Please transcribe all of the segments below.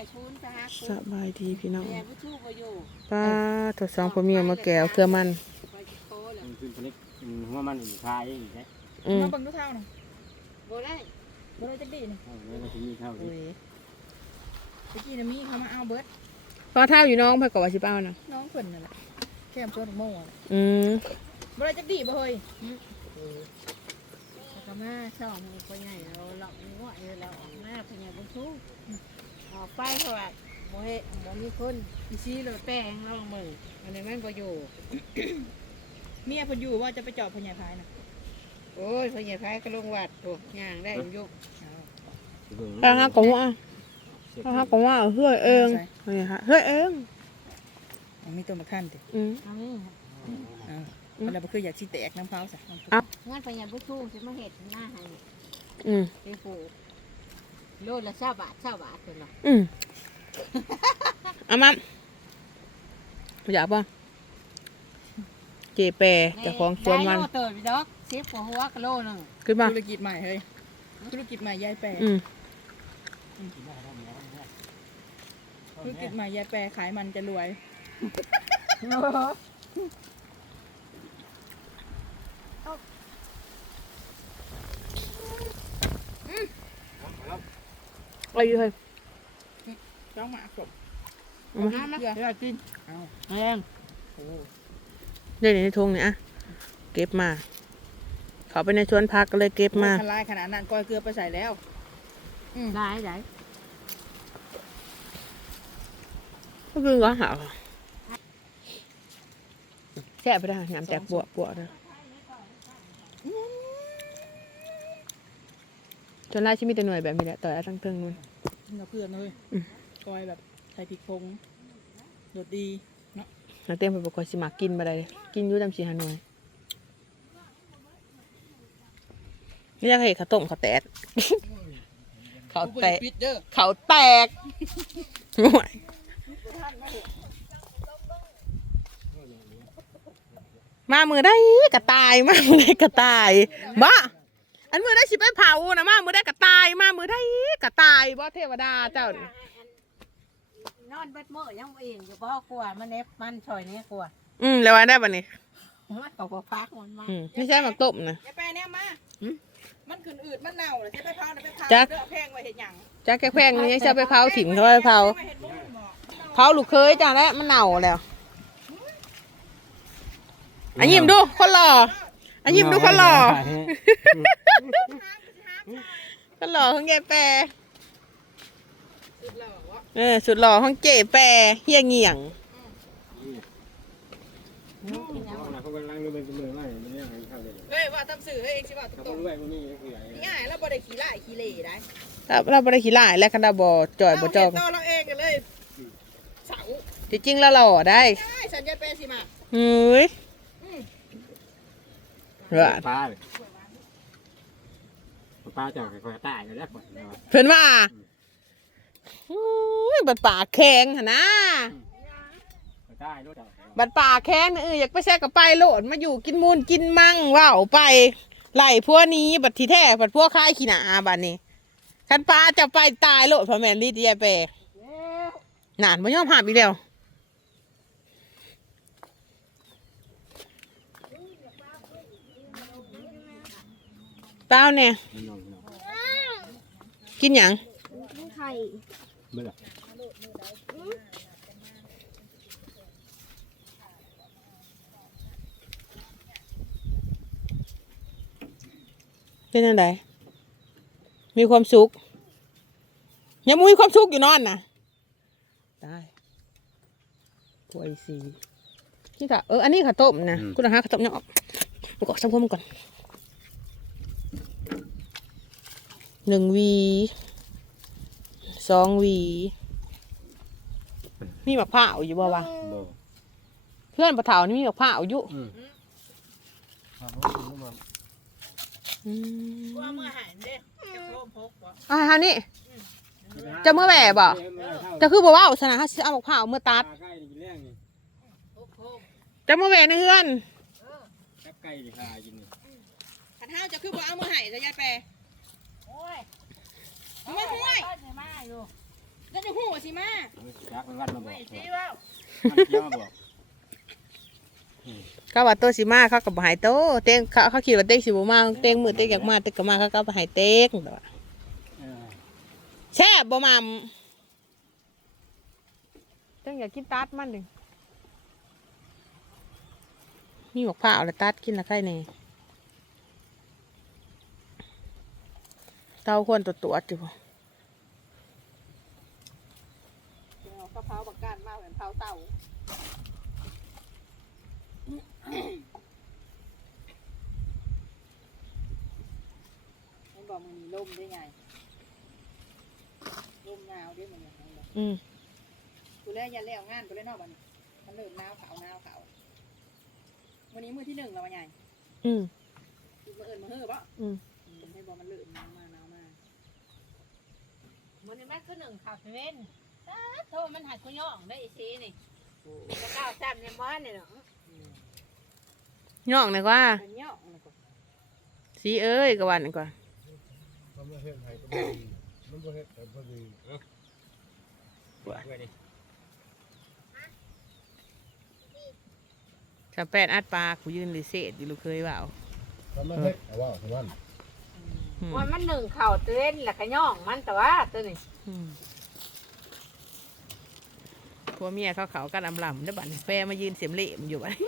ญ่ชูนสหสบายดีพี่น้องใหญ่ผู้ชูบ่อยู่ป้าตัวสองพ่อเมียมาแก้วเครือมันไปสิโตแล้วมันคือผลิตหัวมันอีกคายอีกนะอืมมาเบิ่งดูเท่าหน่อยบ่ได้บ่ได้จักดีนี่เอาเลยมันจะมีเท่าโอ้นี้ยตะกี้น่ะมีเขามาเอาเบิดพอเท่าอยู่น้องเพิ่นก็ว่าสิเป้านะน้องเพิ่นนั่นแหละแค่มชวนโม่อะอืมบ่ได้จักดีบ่เฮ้ยแล้วก็มาช่องมือพ่อใหญ่เราหลอกงัวเออเราออกมาพ่อใหญ่ผู้ชู ออกไปเพราะว่าบ่เฮ็ดบ่มีคนอีซี่รถแป้งเรามืออันนี้มันบ่อยู่ เมียเพิ่นอยู่ว่าจะไปจอดพญายพายน่ะโอ้ยพ่อใหญ่พายก็ลงวัดโอ้ย่างได้อยู่ป้าฮักก็ว่าป้าฮักก็ว่าเฮ้ยเอิงเฮ้ยฮะเฮ้ยเอิงเอามีตัวมาคั่นติอืมเอานี่อ้าวมันแล้วบ่คืออยากสิแตกน้ำเผาซะเอางั้นพ่อใหญ่ผู้ชูสิมาเฮ็ดหน้าให้อืมไปปลูก โลละ20บาท20บาทเพิ่นว่าอืมเอามาอยากป่ะเจแปรเจ้าของสวนมันได้โลเติบอีดอก10กว่าหัวก็โลหนึงขึ้นมาธุรกิจใหม่เฮ้ยธุรกิจใหม่ยายแปรอืมธุรกิจใหม่ยายแปรขายมันจะรวย ไรอยู่เฮ้ยจ้องหมาผมเอามาน้ำนะเดี๋ยวกินเอาแรงโอ้เดี๋ยวในทงเนี่ยอะเก็บมา เขาไปในสวนพักก็เลยเก็บมาคันลายขนาดนั้นก้อยเกลือไปใส่แล้วได้ได้ก็คือก็หาแช่ไปได้ยำแตกบวบวเลยจนไล่ชิมีแต่หน่วยแบบนี้แหละต่อยเอาตั้งเทิงนู่น กินกับเพื่อนเลยอืมก้อยแบบใส่พริกพงรสดีเนาะนักเต้นไปประกวดสิมากินมาได้กินอยู่ตามสีหาหน่วยนี่ยังเห็นข้าวต้มข้าวแตกข้าวแตกปิดเด้อเขาแตกหน่วยมามือได้กระตายมามือได้กระตายบ้า อันมือได้สิไปเผานะมา มือได้กระตาย มา มือได้กระตายบ่เทวดาเจ้านี่นอนเบ็ดมื้อยังบ่เองอยู่บ่กลัวมันเน็บมันช่อยนี้กลัวอืมแล้ววันได้ปะนี่มันก็บ่ฟักมันมาอืมไม่ใช่หมักต้มนะยายแปรเนี่ยมาหืม มันขึ้นอืดมันเน่าเลยจะไปเผาน่ะไปเผาจ๊ะเด้อแพงไว้เห็นหยังจ้าแกแพงนี่จะไปเผาถิ่นเขาไปเผาไว้เห็นบ่หมอเผาลูกเคยจ้าแล้วมันเน่าแล้วอันยิ้มดูคนหล่ออันยิ้มดูคนหล่อ ก็หล่อของแกแปรสุดแล้ววะเออสุดหล่อของเจ๊แปรเฮียเงี่ยงเขากำลังดูเป็นมือไม่ไม่ยังเข้าเลยเฮ้ยว่าทำสื่อให้เองสิว่าเขาตรงด้วยพวกนี้ก็คืออะไรๆง่ายแล้วบ่ได้ขี้ไล่ขี้เหร่ได้เราเราไม่ได้ขี้ลายและคันดาบอจ่อยบอจอกเาเห็นตัวเราเองกันเลยเสาจริงๆแล้วเราได้ได้สัญญาแปรสิมาเฮ้ยเฮ้ยปลาเลย ปลาจะคอยตายกันแล้วก่อนนะเพื่อนว่าอุ้ยบัดป่าแข็งหนนะตายด้วยบัดป่าแข็งนี่เอออยากไปแช่กับไปโหลดมาอยู่กินมูลกินมั่งว่าวไปไหลพวกนี้บัดทีแท้บัดพวกค่ายขี้หนาบัดนี้คันปลาจะไปตายโหลดพ่อแม่นรีดยายแปรนานไม่ยอมหาอีกแล้ว เปล่าเนี่ยน้อง กินหยังไข่เมื่อไหร่เป็นอะไรมีความสุข ยังมีความสุขอยู่นอนนะได้ป่วยสีนี่ค่ะเออ อันนี้ข้าวต้มนะ คุณอาหารข้าวต้มเนี่ยออกประกอบสังคมก่อน หนึ่งหวีสองหวีมีมะพร้าวอยู่บ่วะโบเพื่อนปะเถานี่มีมะพร้าวอยู่อืมอืมว่าเมื่อหายเด้จะโคมพกบ่อ่าฮะนี่จะเมื่อแหว่บ่จะคือบอกว่าสนะฮะสิเอามะพร้าวเมื่อตัดใกล้กินเรื่องนี่พกพกจะเมื่อแหว่ในเฮือนแคบไก่ดิค่ะกินนี่ขันห้าวจะคือบ่เอามือหายสัญญาแปร โอ้ยเอามาห้วยต้นมาอยู่แล้วจะหูสิมายักษ์มันวัดมาบอกไม่มันสิเว่าเกี่ยวมาบอกเขาว่าโตสิมาเขาก็บ่ใหายโตเต็งเขาเขาคิดว่าเต็งสิบ่มาเต็งมือเต็งอยากมาเต็งก็มาเขาก็บ่ใหายเต็งแต่ว่าเออแซ่บบ่มามเต็งอยากกินตัดมันดิมีหมกผ้าวแล้วตัดกินละไข่แน่เาควรตัวตัวๆอยู่บ่เอากระเพราบักการมาเหมือนเผาเต่ามันบอกมึงมีลมได้ไงลมหนาวด้วยมันอย่างนั้นบอกอืมกูเลยอย่าเลี้ยวงานกูเลยนอกบ้านมันเริ่มหนาวขาวหนาวขาววันนี้มือที่หนึ่งแล้ววันใหญ่อืมมือเอิญมาเฮ้อปะอืมอืมให้บอกมันเริ่มหนาวมา หนาวมามันนี่มันคือหนึ่งข่าวเว้นอ้าโทษมันหัดกูย่องได้อีซีนี่จะก้าวซ้ำในม้อนนี่เนาะย่องหน่อยว่าเป็นเนาะมันก็สีเอ้ยกะวันก่อนมันบ่เฮ็ดให้ก็บ่ดีมันบ่เฮ็ดแต่บ่ดีเออเว้ยนี่ชาแปดอัดปลากูยืนรีเซตอยู่ลูกเคยเปล่าทำมาเฮ็ดเอาว่าทุกวันอืม มันมันหนึ่งข่าวเว้นแหละก็ย่องมันแต่ว่าตัวนี้อืมผัวเมียเขาเขากันอำลำแล้วบัดนี้แฟมายืนเสียมเละมันอยู่บัดนี้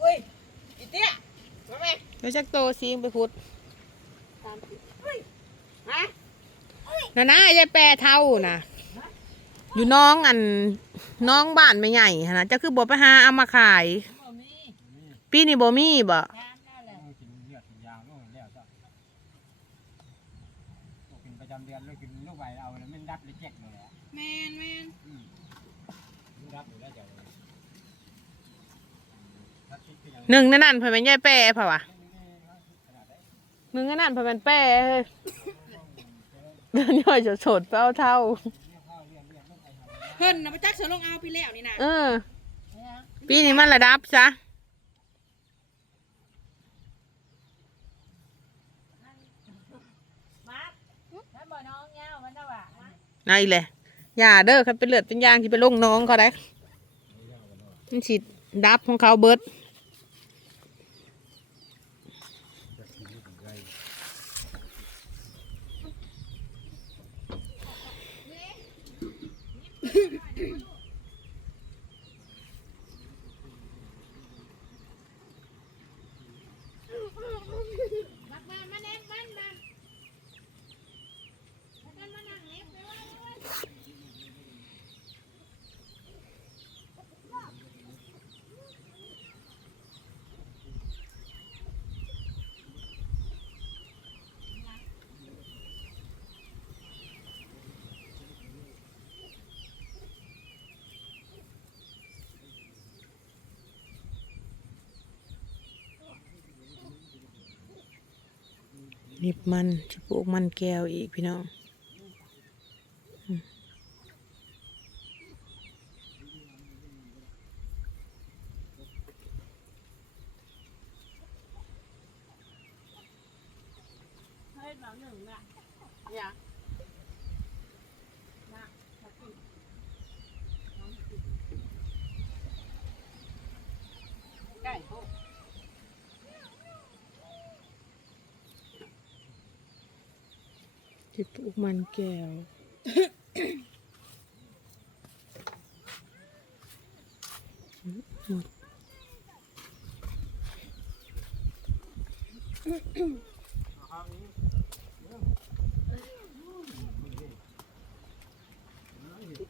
อุ้ยอีเตี้ย มาไหมแล้วจักโตซิงไปพุดตามติฮะนะนะยายแปรเท่านะอยู่น้องอันน้องบ้านไม่ใหญ่หั้นนะจะคือบ่ไปหาเอามาขาย บ่มีปีนี้บ่มีบ่งานนั่นแหละกินเลือดกินยางโน่นแล้วจ้ะกินประจำเดือนแล้วกินลูกใบเอาแล้วมันดับเลยแจ๊กเลยแหละแมนแมนอืมมันดับอยู่แล้วจ้ะถ้าคิดคืออย่างหนึ่งในนั้นเพิ่นเป็นยายแปรเปล่าวะห นึ่งในนั้นเพิ่นเป็นแปรเฮ้ยเดินย่อยสดๆเป้าเท่า เพิ่นนะไปจักเสือลงเอาพี่แล้วนี่นะเออเนี่ยปีนี้มันระดับจ้ะมาร์คแล้วบ่น้องเงามันน่ะว่านายแหละอย่าเด้อคันเป็นเลือดเป็นยางที่ไปลงน้องเขาได้มันสิดับของเขาเบิด มักมามาเน็บมันมามันมานั่งเน็บไปว่า นิบมันจะปลูกมันแก้วอีกพี่น้อง เฮ้ยหลังหนึ่งน่ะ อย่า ไก่โต จะปลูกมันแก้ว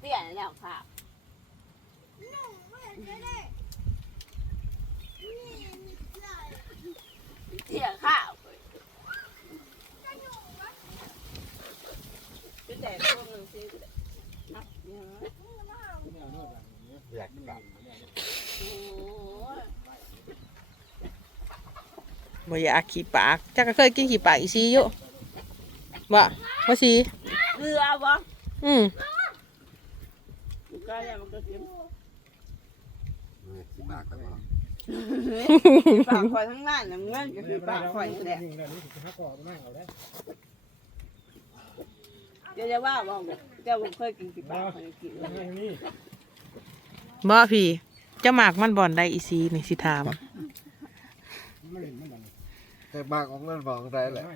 เตี้ยนแล้วค่ะเตี้ยข้าวคือ แต่พวกนึงสินับเยอะเลือดกับโอ้ยบ่อยากขี้ปากจักก็เคยกินขี้ปากอีซีอยู่บ่บ่ซีเเกลือบ่อืมก็เนี่ยมันก็กินสิบาทแล้วบ่ปากข่อยทั้งนั้นน่ะเงินก็คือปากข่อยนี่แหละ ด้เดี๋ยวจะว่าบ่เจ้าบ่เคยกินสิปากข่อยกินนั่งนี่บ่พี่เจะหมากมันบ่อนได้อีซีนี่สิถามมาเล่นมันบัดนี้แต่บางของมันบอกได้แหละให้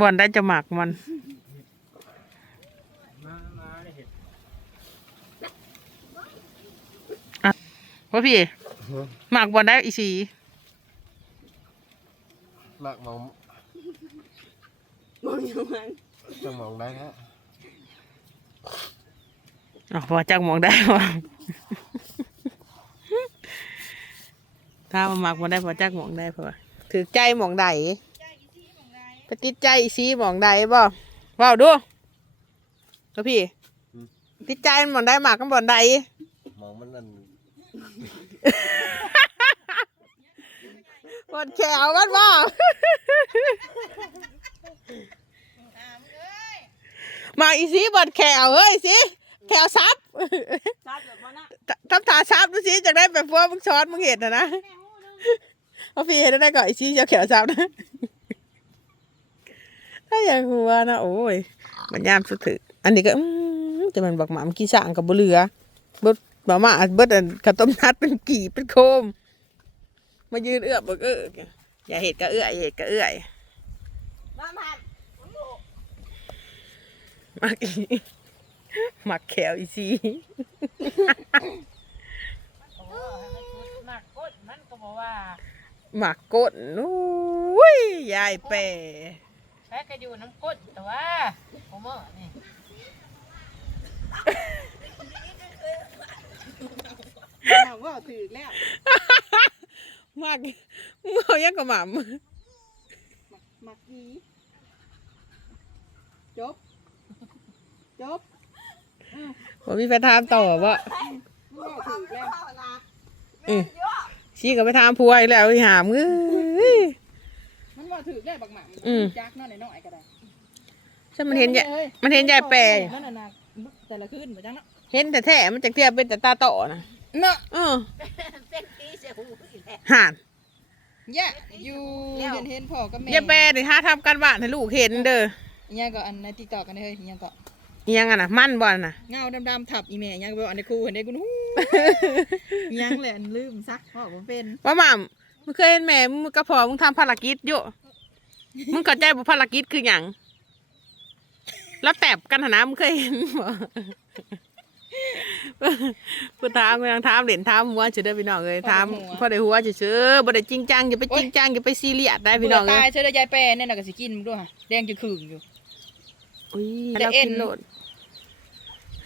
บ่อนได้เจะหมากมันมามาได้เห็ดว่าพี่หมากบ่อนได้อีซีหลักมองบ่อยู่มันจะมองได้ฮะ อ๋อพอจักหมองได้บ่ถ้ามาหมากบ่ได้พอจักหมองได้พอถือใจหมองใดไปติดใจอีซีหมองใดบ่เว้าดูว่าพี่ ติดใจมันบ่อนได้หมากกันบ่อนใดมองมันนั่นบ่อนแขวมันบ่หมากอีซีบ่อนแขวเฮ้ยสิ แขวซับทราบแบบบ่นะทำทาซับดูสิจากได้แบบพวกมึงช้อนมึงเห็นนะนะเอาพี่เห็นได้ก่อนอีซีจะเขียวซับนะถ้าอยากหัวนะโอ้ย มันยามสุดถึกอันนี้ก็อืมจะมันบักหมามกี่สั่งกับบุเรือเบิดหมามาอัดเบิดอันข้าวต้มนัดเป็นกี่เป็นโคม มายืนเอื้อบอกเอออย่าเห็ดก็เอื้อยอย่าเห็ดก็เอื้อยมาผัดมักอี มักแขวอีซีหมักกดมันก็บอกว่าหมักกดนู้ยยายแปรแพ้ก็อยู่น้ำกดแต่ว่าผมเออนี่เราว่าถือแล้วมากมึงเอายังกับหม่มักดีจบ จบำ ผมมีไปถามต่อว่ามึงว่าถือแล้วเออชี้กับไปถามผัวอีกแล้วอีหามเอ้ยมันว่าถือแล้วบักหมาอืมจักน้อยน้อยๆก็ได้ฉันมันเห็นยายมันเห็นยายแปรมันน่ะนะแต่ละคืนบ่จังเนาะเห็นแต่แท้มันจากเทียบเป็นแต่ตาต่อนะเนาะเออเป็นปีเสียหูอีกแล้วห่านย่าอยู่เห็นเห็นพ่อกับแม่ยายแปรนี่ห้าทำการบ้านให้ลูกเห็นเด้ออิหยังก็อันใน TikTok กันเฮ้ยอิหยังก็ อิหยังอะนะมั่นบ่น่ะ เงาดำๆทับอีแม่อิหยังก็บ่อันในครูเห็นได้กูฮู้อิหยังแหละอันลืมซักพ่อบ่เป็นว่าหม่ำมึงเคยเห็นแม่มึงกับพ่อมึงทำภารกิจอยู่ มึงเข้าใจบ่ภารกิจคือหยังแล้วแตบกันหนนะมึงเคยเห็นบ่พูดถามกำลังถามเหรียญถามหัวเฉยเด้อพี่น้องเอ้ยถามพอได้หัวเฉยๆบ่ได้จริงจังอย่าไปจริงจังอย่าไปซีเรียสได้พี่น้องเบื่เอ้ตายยเชื่อได้ยายแปรเนี่ยน่ะก็สิกินมึงด้วยค่ะแดงจะขึงอยู่ อุ้ยแต่เราเอ็กิน นโลด